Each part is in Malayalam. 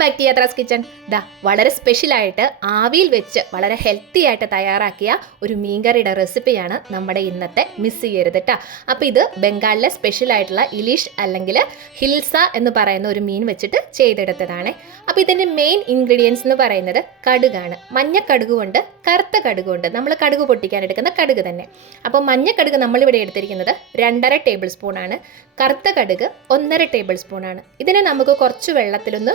ബാക്ക് ടു യാത്രാസ് കിച്ചൺ ദാ വളരെ സ്പെഷ്യലായിട്ട് ആവിയിൽ വെച്ച് വളരെ ഹെൽത്തി ആയിട്ട് തയ്യാറാക്കിയ ഒരു മീൻകറിയുടെ റെസിപ്പിയാണ് നമ്മുടെ ഇന്നത്തെ മിസ് ചെയ്യരുത് കേട്ടോ അപ്പോൾ ഇത് ബംഗാളിലെ സ്പെഷ്യൽ ആയിട്ടുള്ള ഇലീഷ് അല്ലെങ്കിൽ ഹിൽസ എന്ന് പറയുന്ന ഒരു മീൻ വെച്ചിട്ട് ചെയ്തെടുത്തതാണ്. അപ്പോൾ ഇതിന്റെ മെയിൻ ഇൻഗ്രീഡിയൻസ് എന്ന് പറയുന്നത് കടുകാണ്. മഞ്ഞ കടുക് കൊണ്ട് കറുത്ത കടുക് കൊണ്ട് നമ്മൾ കടുക് പൊട്ടിക്കാൻ എടുക്കുന്ന കടുക് തന്നെ. അപ്പോൾ മഞ്ഞ കടുക് നമ്മളിവിടെ എടുത്തിരിക്കുന്നത് രണ്ടര ടേബിൾ സ്പൂണാണ് കറുത്ത കടുക് ഒന്നര ടേബിൾ സ്പൂണാണ് ഇതിനെ നമുക്ക് കുറച്ച് വെള്ളത്തിലൊന്ന്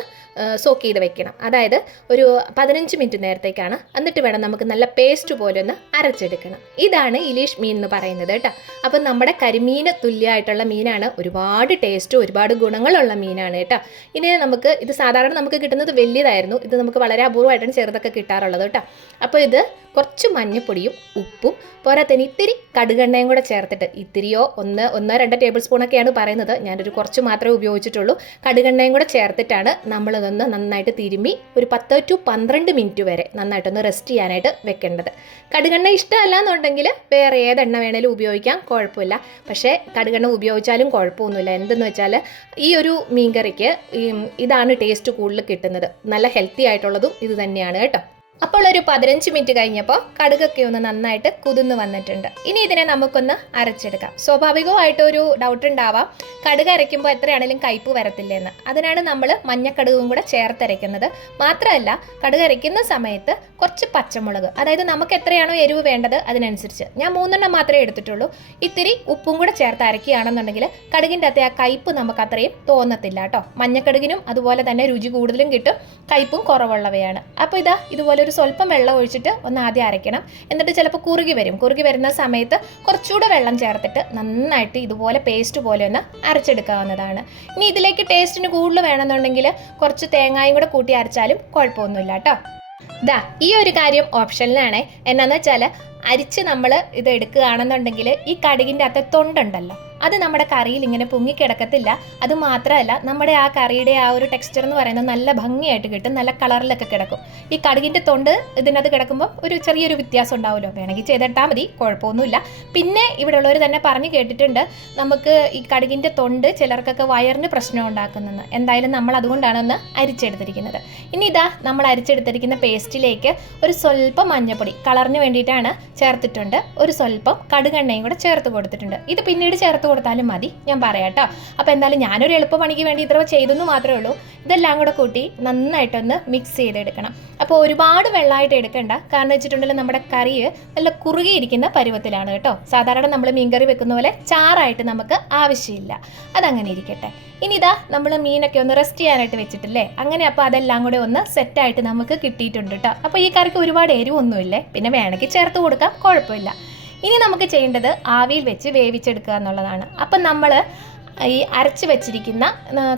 സോക്ക് ചെയ്ത് വെക്കണം. അതായത് ഒരു പതിനഞ്ച് മിനിറ്റ് നേരത്തേക്കാണ്. എന്നിട്ട് വേണം നമുക്ക് നല്ല പേസ്റ്റ് പോലെ ഒന്ന് അരച്ചെടുക്കണം. ഇതാണ് ഇലീഷ് മീൻ എന്ന് പറയുന്നത് കേട്ടോ. അപ്പം നമ്മുടെ കരിമീന് തുല്യമായിട്ടുള്ള മീനാണ്. ഒരുപാട് ടേസ്റ്റ് ഒരുപാട് ഗുണങ്ങളുള്ള മീനാണ് കേട്ടോ. ഇനി നമുക്ക് ഇത് സാധാരണ നമുക്ക് കിട്ടുന്നത് വലിയതായിരുന്നു. ഇത് നമുക്ക് വളരെ അപൂർവമായിട്ടാണ് ചെറുതൊക്കെ കിട്ടാറുള്ളത് കേട്ടോ. അപ്പോൾ ഇത് കുറച്ച് മഞ്ഞപ്പൊടിയും ഉപ്പും പോരാത്തതിന് ഇത്തിരി കടുകെണ്ണയും കൂടെ ചേർത്തിട്ട് ഇത്തിരിയോ ഒന്ന് ഒന്നോ രണ്ടോ ടേബിൾ സ്പൂണൊക്കെയാണ് പറയുന്നത്. ഞാനൊരു കുറച്ച് മാത്രമേ ഉപയോഗിച്ചിട്ടുള്ളൂ. കടുകെണ്ണയും കൂടെ ചേർത്തിട്ടാണ് നമ്മളിതൊന്ന് നന്നായിട്ട് തിരുമ്മി ഒരു പത്ത് ടു പന്ത്രണ്ട് മിനിറ്റ് വരെ നന്നായിട്ടൊന്ന് റെസ്റ്റ് ചെയ്യാനായിട്ട് വെക്കേണ്ടത്. കടുകെണ്ണ ഇഷ്ടമല്ല എന്നുണ്ടെങ്കിൽ വേറെ ഏതെണ്ണ വേണേലും ഉപയോഗിക്കാം കുഴപ്പമില്ല. പക്ഷേ കടുകെണ്ണ ഉപയോഗിച്ചാലും കുഴപ്പമൊന്നുമില്ല. എന്തെന്ന് വെച്ചാൽ ഈ ഒരു മീൻകറിക്ക് ഇതാണ് ടേസ്റ്റ് കൂടുതൽ കിട്ടുന്നത്. നല്ല ഹെൽത്തി ആയിട്ടുള്ളതും ഇത് തന്നെയാണ് കേട്ടോ. അപ്പോൾ ഒരു പതിനഞ്ച് മിനിറ്റ് കഴിഞ്ഞപ്പോൾ കടുകൊക്കെ ഒന്ന് നന്നായിട്ട് കുതിർന്ന് വന്നിട്ടുണ്ട്. ഇനി ഇതിനെ നമുക്കൊന്ന് അരച്ചെടുക്കാം. സ്വാഭാവികമായിട്ട് ഒരു ഡൗട്ട് ഉണ്ടാവാം. കടുക് അരയ്ക്കുമ്പോൾ എത്രയാണെങ്കിലും കയ്പ് വരത്തില്ലെന്ന്. അതിനാണ് നമ്മൾ മഞ്ഞക്കടുകും കൂടെ ചേർത്തരയ്ക്കുന്നത്. മാത്രമല്ല കടുക് അരയ്ക്കുന്ന സമയത്ത് കുറച്ച് പച്ചമുളക് അതായത് നമുക്ക് എത്രയാണോ എരിവ് വേണ്ടത് അതിനനുസരിച്ച്. ഞാൻ മൂന്നെണ്ണം മാത്രമേ എടുത്തിട്ടുള്ളൂ. ഇത്തിരി ഉപ്പും കൂടെ ചേർത്ത് അരയ്ക്കുകയാണെന്നുണ്ടെങ്കിൽ കടുകിന്റെ അകത്തെ ആ കയ്പ് നമുക്ക് അത്രയും തോന്നത്തില്ല കേട്ടോ. മഞ്ഞക്കടുകിനും അതുപോലെ തന്നെ രുചി കൂടുതലും കിട്ടും. കയ്പും കുറവുള്ളവയാണ്. അപ്പോൾ ഇതാ ഇതുപോലെ ഒരു സ്വല്പം വെള്ളം ഒഴിച്ചിട്ട് ഒന്ന് ആദ്യം അരയ്ക്കണം. എന്നിട്ട് ചിലപ്പോൾ കുറുകി വരും. കുറുകി വരുന്ന സമയത്ത് കുറച്ചുകൂടെ വെള്ളം ചേർത്തിട്ട് നന്നായിട്ട് ഇതുപോലെ പേസ്റ്റ് പോലെ ഒന്ന് അരച്ചെടുക്കാവുന്നതാണ്. ഇനി ഇതിലേക്ക് ടേസ്റ്റിന് കൂടുതൽ വേണമെന്നുണ്ടെങ്കിൽ കുറച്ച് തേങ്ങായും കൂടെ കൂട്ടി അരച്ചാലും കുഴപ്പമൊന്നുമില്ല കേട്ടോ. ദാ ഈ ഒരു കാര്യം ഓപ്ഷനിലാണ് എന്നാന്ന് വെച്ചാൽ അരിച്ച് നമ്മൾ ഇത് എടുക്കുകയാണെന്നുണ്ടെങ്കിൽ ഈ കടുകിന്റെ അകത്തെ തൊണ്ടുണ്ടല്ലോ. അത് നമ്മുടെ കറിയിൽ ഇങ്ങനെ പൊങ്ങിക്കിടക്കത്തില്ല അത് മാത്രമല്ല നമ്മുടെ ആ കറിയുടെ ആ ഒരു ടെക്സ്ചർ എന്ന് പറയുന്നത് നല്ല ഭംഗിയായിട്ട് കിട്ടും നല്ല കളറിലൊക്കെ കിടക്കും. ഈ കടുകിന്റെ തൊണ്ട് ഇതിനകത്ത് കിടക്കുമ്പോൾ ഒരു ചെറിയൊരു വ്യത്യാസം ഉണ്ടാവുമല്ലോ. വേണമെങ്കിൽ ചെയ്തിട്ടാൽ മതി കുഴപ്പമൊന്നുമില്ല. പിന്നെ ഇവിടെ ഉള്ളവർ തന്നെ പറഞ്ഞു കേട്ടിട്ടുണ്ട് നമുക്ക് ഈ കടുകിന്റെ തൊണ്ട് ചിലർക്കൊക്കെ വയറിന് പ്രശ്നം ഉണ്ടാക്കുന്നതെന്ന് എന്തായാലും നമ്മൾ അതുകൊണ്ടാണ് ഒന്ന് അരിച്ചെടുത്തിരിക്കുന്നത്. ഇനി ഇതാ നമ്മൾ അരിച്ചെടുത്തിരിക്കുന്ന പേസ്റ്റിലേക്ക് ഒരു സ്വല്പം മഞ്ഞപ്പൊടി കളറിന് വേണ്ടിയിട്ടാണ് ചേർത്തിട്ടുണ്ട്. ഒരു സ്വല്പം കടുകെണ്ണയും കൂടെ ചേർത്ത് കൊടുത്തിട്ടുണ്ട്. ഇത് പിന്നീട് ചേർത്ത് കൊടുത്താലും മതി. ഞാൻ പറയാം കേട്ടോ അപ്പോൾ എന്തായാലും ഞാനൊരു എളുപ്പ പണിക്ക് വേണ്ടി ഇത്ര ചെയ്തെന്ന് മാത്രമേ ഉള്ളൂ. ഇതെല്ലാം കൂടെ കൂട്ടി നന്നായിട്ടൊന്ന് മിക്സ് ചെയ്തെടുക്കണം. അപ്പോൾ ഒരുപാട് വെള്ളമായിട്ട് എടുക്കണ്ട. കാരണം വെച്ചിട്ടുണ്ടെങ്കിൽ നമ്മുടെ കറി നല്ല കുറുകിയിരിക്കുന്ന പരുവത്തിലാണ് കേട്ടോ. സാധാരണ നമ്മൾ മീൻകറി വെക്കുന്ന പോലെ ചാറായിട്ട് നമുക്ക് ആവശ്യമില്ല. അതങ്ങനെ ഇരിക്കട്ടെ. ഇനി ഇതാ നമ്മൾ മീനൊക്കെ ഒന്ന് റെസ്റ്റ് ചെയ്യാനായിട്ട് വെച്ചിട്ടില്ലേ? അങ്ങനെ അപ്പോൾ അതെല്ലാം കൂടെ ഒന്ന് സെറ്റായിട്ട് നമുക്ക് കിട്ടിയിട്ടുണ്ട് കേട്ടോ അപ്പോൾ ഈ കറിക്ക് ഒരുപാട് എരിവൊന്നുമില്ലേ? പിന്നെ വേണമെങ്കിൽ ചേർത്ത് കൊടുക്കാം. കുഴപ്പമില്ല. ഇനി നമുക്ക് ചെയ്യേണ്ടത് ആവിയിൽ വെച്ച് വേവിച്ചെടുക്കുക എന്നുള്ളതാണ്. അപ്പം നമ്മൾ ഈ അരച്ച് വെച്ചിരിക്കുന്ന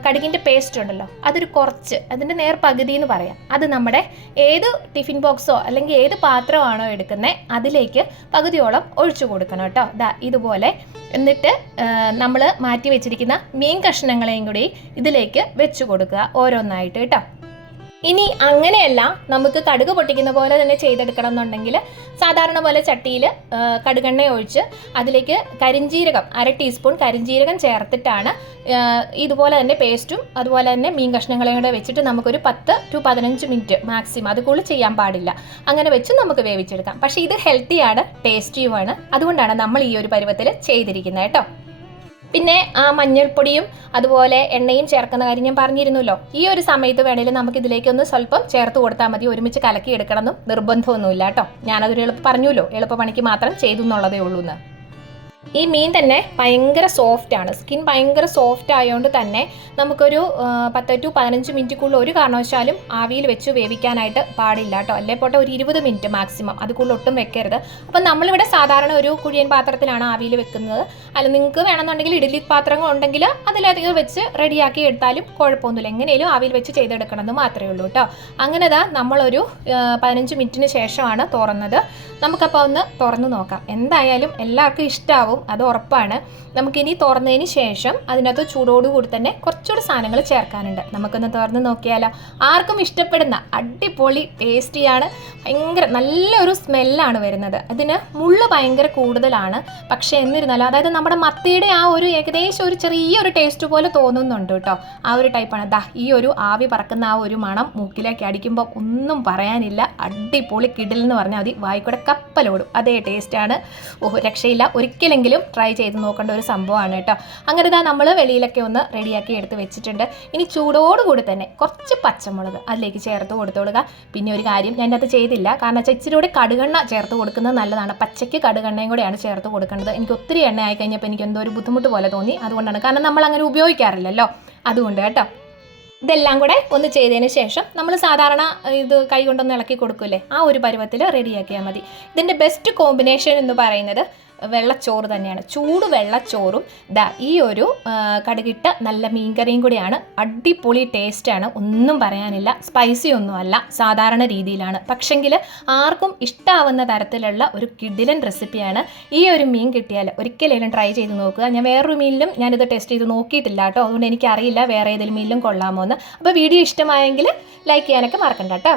കടുകിന്റെ പേസ്റ്റ് ഉണ്ടല്ലോ അതൊരു കുറച്ച് അതിന്റെ നേർ പകുതി എന്ന് പറയാം. അത് നമ്മുടെ ഏത് ടിഫിൻ ബോക്സോ അല്ലെങ്കിൽ ഏത് പാത്രമാണോ എടുക്കുന്നത് അതിലേക്ക് പകുതിയോളം ഒഴിച്ചു കൊടുക്കണം കേട്ടോ. ദാ ഇതുപോലെ എന്നിട്ട് നമ്മൾ മാറ്റി വെച്ചിരിക്കുന്ന മീൻ കഷ്ണങ്ങളെയും കൂടി ഇതിലേക്ക് വെച്ച് കൊടുക്കുക ഓരോന്നായിട്ട് കേട്ടോ. ഇനി അങ്ങനെയല്ല നമുക്ക് കടുക് പൊട്ടിക്കുന്ന പോലെ തന്നെ ചെയ്തെടുക്കണം എന്നുണ്ടെങ്കിൽ സാധാരണ പോലെ ചട്ടിയിൽ കടുകെണ്ണ ഒഴിച്ച് അതിലേക്ക് കരിഞ്ജീരകം അര ടീസ്പൂൺ കരിഞ്ജീരകം ചേർത്തിട്ടാണ് ഇതുപോലെ തന്നെ പേസ്റ്റും അതുപോലെ തന്നെ മീൻ കഷ്ണങ്ങളെയും കൂടെ വെച്ചിട്ട് നമുക്കൊരു പത്ത് ടു പതിനഞ്ച് മിനിറ്റ് മാക്സിമം അത് കൂടുതൽ ചെയ്യാൻ പാടില്ല. അങ്ങനെ വെച്ച് നമുക്ക് വേവിച്ചെടുക്കാം. പക്ഷേ ഇത് ഹെൽത്തിയാണ് ടേസ്റ്റിയുമാണ് അതുകൊണ്ടാണ് നമ്മൾ ഈ ഒരു പരുവത്തിൽ ചെയ്തിരിക്കുന്നത് കേട്ടോ. പിന്നെ ആ മഞ്ഞൾപ്പൊടിയും അതുപോലെ എണ്ണയും ചേർക്കുന്ന കാര്യം ഞാൻ പറഞ്ഞിരുന്നല്ലോ. ഈ ഒരു സമയത്ത് വേണേലും നമുക്ക് ഇതിലേക്കൊന്ന് സ്വല്പം ചേർത്ത് കൊടുത്താൽ മതി. ഒരുമിച്ച് കലക്കി എടുക്കണമെന്നും നിർബന്ധമൊന്നുമില്ല കേട്ടോ. ഞാനതൊരു എളുപ്പം പറഞ്ഞല്ലോ. എളുപ്പപ്പണിക്ക് മാത്രം ചെയ്തു എന്നുള്ളതേ ഉള്ളൂ എന്ന് ഈ മീൻ തന്നെ ഭയങ്കര സോഫ്റ്റ് ആണ്. സ്കിൻ ഭയങ്കര സോഫ്റ്റ് ആയതുകൊണ്ട് തന്നെ നമുക്കൊരു പത്ത് ടു പതിനഞ്ച് മിനിറ്റിക്കുള്ളിൽ ഒരു കാരണവശാലും ആവിയിൽ വെച്ച് വേവിക്കാനായിട്ട് പാടില്ല കേട്ടോ. അല്ലേ പോട്ടെ ഒരു ഇരുപത് മിനിറ്റ് മാക്സിമം അതുക്കുള്ളിൽ ഒട്ടും വെക്കരുത്. അപ്പം നമ്മളിവിടെ സാധാരണ ഒരു കുഴിയൻ പാത്രത്തിലാണ് ആവിയിൽ വെക്കുന്നത്. അല്ല നിങ്ങൾക്ക് വേണമെന്നുണ്ടെങ്കിൽ ഇഡലി പാത്രങ്ങൾ ഉണ്ടെങ്കിൽ അതിലധികം വെച്ച് റെഡിയാക്കി എടുത്താലും കുഴപ്പമൊന്നുമില്ല. എങ്ങനെയും ആവിയിൽ വെച്ച് ചെയ്തെടുക്കണമെന്ന് മാത്രമേ ഉള്ളൂ കേട്ടോ. അങ്ങനെ ദാ നമ്മളൊരു പതിനഞ്ച് മിനിറ്റിന് ശേഷമാണ് തുറന്നത്. നമുക്കപ്പോൾ ഒന്ന് തുറന്ന് നോക്കാം. എന്തായാലും എല്ലാവർക്കും ഇഷ്ടമാവും ആവും അത് ഉറപ്പാണ്. നമുക്കിനി തുറന്നതിന് ശേഷം അതിനകത്ത് ചൂടോടുകൂടി തന്നെ കുറച്ചുകൂടി സാധനങ്ങൾ ചേർക്കാനുണ്ട്. നമുക്കൊന്ന് തുറന്ന് നോക്കിയാലോ. ആർക്കും ഇഷ്ടപ്പെടുന്ന അടിപൊളി ടേസ്റ്റിയാണ്. ഭയങ്കര നല്ലൊരു സ്മെല്ലാണ് വരുന്നത്. അതിന് മുള്ള് ഭയങ്കര കൂടുതലാണ്. പക്ഷേ എന്നിരുന്നാലും അതായത് നമ്മുടെ മത്തിയുടെ ആ ഒരു ഏകദേശം ഒരു ചെറിയൊരു ടേസ്റ്റ് പോലെ തോന്നുന്നുണ്ട് കേട്ടോ. ആ ഒരു ടൈപ്പാണ് ദാ ഈ ഒരു ആവി പറക്കുന്ന ആ ഒരു മണം മൂക്കിലേക്ക് അടിക്കുമ്പോൾ ഒന്നും പറയാനില്ല. അടിപൊളി കിടിൽ എന്ന് പറഞ്ഞാൽ മതി. വായിക്കൂടെ കപ്പലോടും. അതേ ടേസ്റ്റാണ് ഓഹ് രക്ഷയില്ല. ഒരിക്കലെങ്കിലും ട്രൈ ചെയ്ത് നോക്കേണ്ട ഒരു സംഭവമാണ് കേട്ടോ. അങ്ങനെ ഇതാ നമ്മൾ വെളിയിലൊക്കെ ഒന്ന് റെഡിയാക്കി എടുത്ത് വെച്ചിട്ടുണ്ട്. ഇനി ചൂടോടുകൂടി തന്നെ കുറച്ച് പച്ചമുളക് അതിലേക്ക് ചേർത്ത് കൊടുത്തോളുക. പിന്നെ ഒരു കാര്യം ഞാൻ അത് ചെയ്തില്ല. കാരണം വെച്ചാൽ ഇച്ചിരി കൂടി കടുകെണ്ണ ചേർത്ത് കൊടുക്കുന്നത് നല്ലതാണ്. പച്ചയ്ക്ക് കടുകെണ്ണയും കൂടെയാണ് ചേർത്ത് കൊടുക്കേണ്ടത് എനിക്ക് ഒത്തിരി എണ്ണ ആയി കഴിഞ്ഞപ്പോൾ എനിക്ക് എന്തോ ഒരു ബുദ്ധിമുട്ട് പോലെ തോന്നി. അതുകൊണ്ടാണ്. കാരണം നമ്മൾ അങ്ങനെ ഉപയോഗിക്കാറില്ലല്ലോ. അതുകൊണ്ട് കേട്ടോ. ഇതെല്ലാം കൂടെ ഒന്ന് ചെയ്തതിന് ശേഷം നമ്മൾ സാധാരണ ഇത് കൈകൊണ്ടൊന്ന് ഇളക്കി കൊടുക്കൂലേ ആ ഒരു പരുവത്തിൽ റെഡിയാക്കിയാൽ മതി. ഇതിന്റെ ബെസ്റ്റ് കോമ്പിനേഷൻ എന്ന് പറയുന്നത് വെള്ളച്ചോറ് തന്നെയാണ്. ചൂട് വെള്ളച്ചോറും ദാ ഈ ഒരു കടുകിട്ട നല്ല മീൻകറിയും കൂടിയാണ്. അടിപൊളി ടേസ്റ്റാണ് ഒന്നും പറയാനില്ല. സ്പൈസി ഒന്നുമല്ല സാധാരണ രീതിയിലാണ്. പക്ഷെങ്കിൽ ആർക്കും ഇഷ്ടമാവുന്ന തരത്തിലുള്ള ഒരു കിഡിലൻ റെസിപ്പിയാണ് ഈ ഒരു മീൻ കിട്ടിയാൽ ഒരിക്കലും ട്രൈ ചെയ്ത് നോക്കുക. ഞാൻ വേറൊരു മീനിലും ഞാനിത് ടെസ്റ്റ് ചെയ്ത് നോക്കിയിട്ടില്ല കേട്ടോ. അതുകൊണ്ട് എനിക്കറിയില്ല വേറെ ഏതെങ്കിലും മീനിലും കൊള്ളാമോ എന്ന് അപ്പോൾ വീഡിയോ ഇഷ്ടമായെങ്കിൽ ലൈക്ക് ചെയ്യാനൊക്കെ മറക്കണ്ട കേട്ടോ.